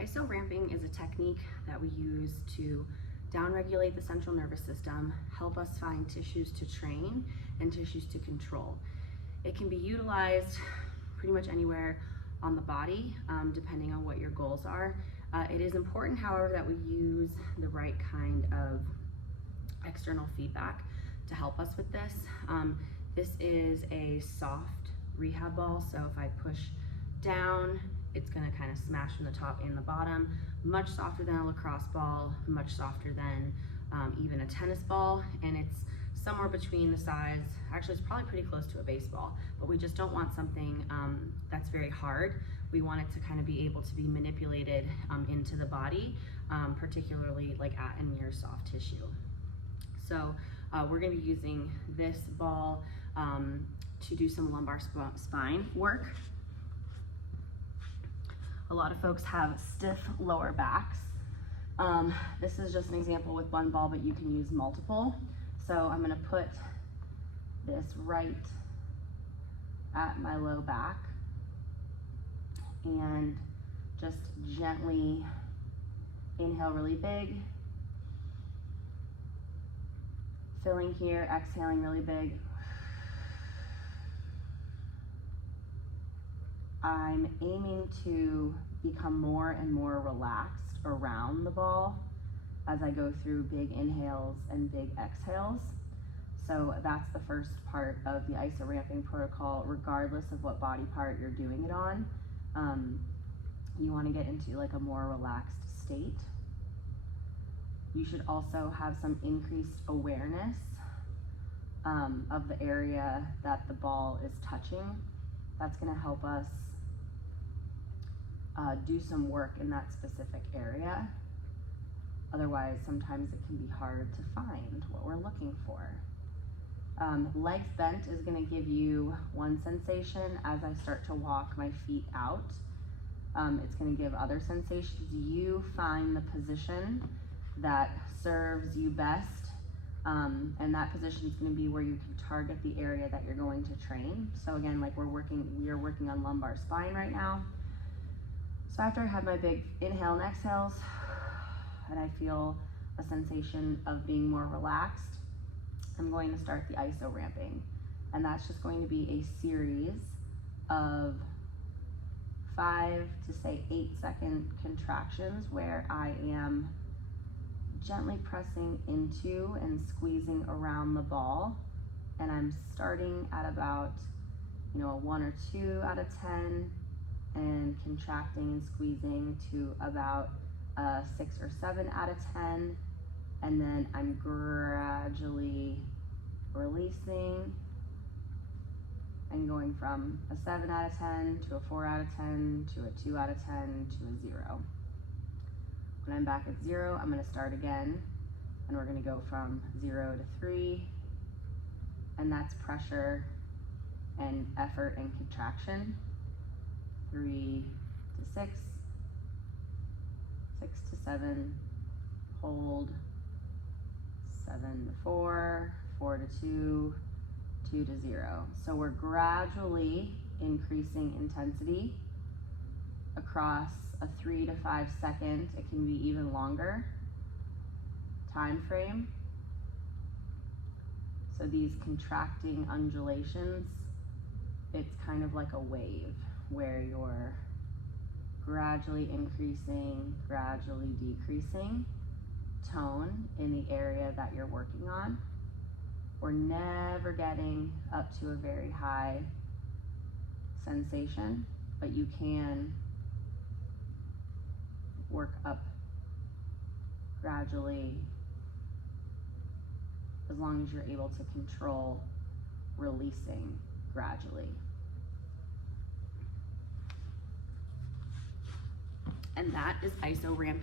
ISO ramping is a technique that we use to downregulate the central nervous system, help us find tissues to train and tissues to control. It can be utilized pretty much anywhere on the body, depending on what your goals are. It is important, however, that we use the right kind of external feedback to help us with this. This is a soft rehab ball, so if I push down, it's gonna kind of smash from the top and the bottom. Much softer than a lacrosse ball, much softer than even a tennis ball, and it's somewhere between the size, actually it's probably pretty close to a baseball, but we just don't want something that's very hard. We want it to kind of be able to be manipulated into the body, particularly like at and near soft tissue. So we're gonna be using this ball to do some lumbar spine work. A lot of folks have stiff lower backs. This is just an example with one ball, but you can use multiple. So I'm gonna put this right at my low back and just gently inhale really big, filling here, exhaling really big. I'm aiming to become more and more relaxed around the ball as I go through big inhales and big exhales. So that's the first part of the ISO ramping protocol, regardless of what body part you're doing it on. You want to get into like a more relaxed state. You should also have some increased awareness of the area that the ball is touching. That's going to help us do some work in that specific area. Otherwise, sometimes it can be hard to find what we're looking for. Legs bent is going to give you one sensation. As I start to walk my feet out, it's going to give other sensations. You find the position that serves you best, and that position is going to be where you can target the area that you're going to train. So again, like we are working on lumbar spine right now. So after I have my big inhale and exhales, and I feel a sensation of being more relaxed, I'm going to start the ISO ramping. And that's just going to be a series of 5 to say 8-second contractions where I am gently pressing into and squeezing around the ball. And I'm starting at about, a 1 or 2 out of 10, and contracting and squeezing to about 6 or 7 out of 10, and then I'm gradually releasing and going from a 7 out of 10 to a 4 out of 10 to a 2 out of 10 to a 0. When I'm back at 0, I'm going to start again, and we're going to go from 0 to 3, and that's pressure and effort and contraction. 3 to 6, 6 to 7, hold, 7 to 4, 4 to 2, 2 to 0. So we're gradually increasing intensity across a 3 to 5 second, it can be even longer, time frame. So these contracting undulations, it's kind of like a wave where you're gradually increasing, gradually decreasing tone in the area that you're working on. We're never getting up to a very high sensation, but you can work up gradually as long as you're able to control releasing gradually. And that is ISO ramping.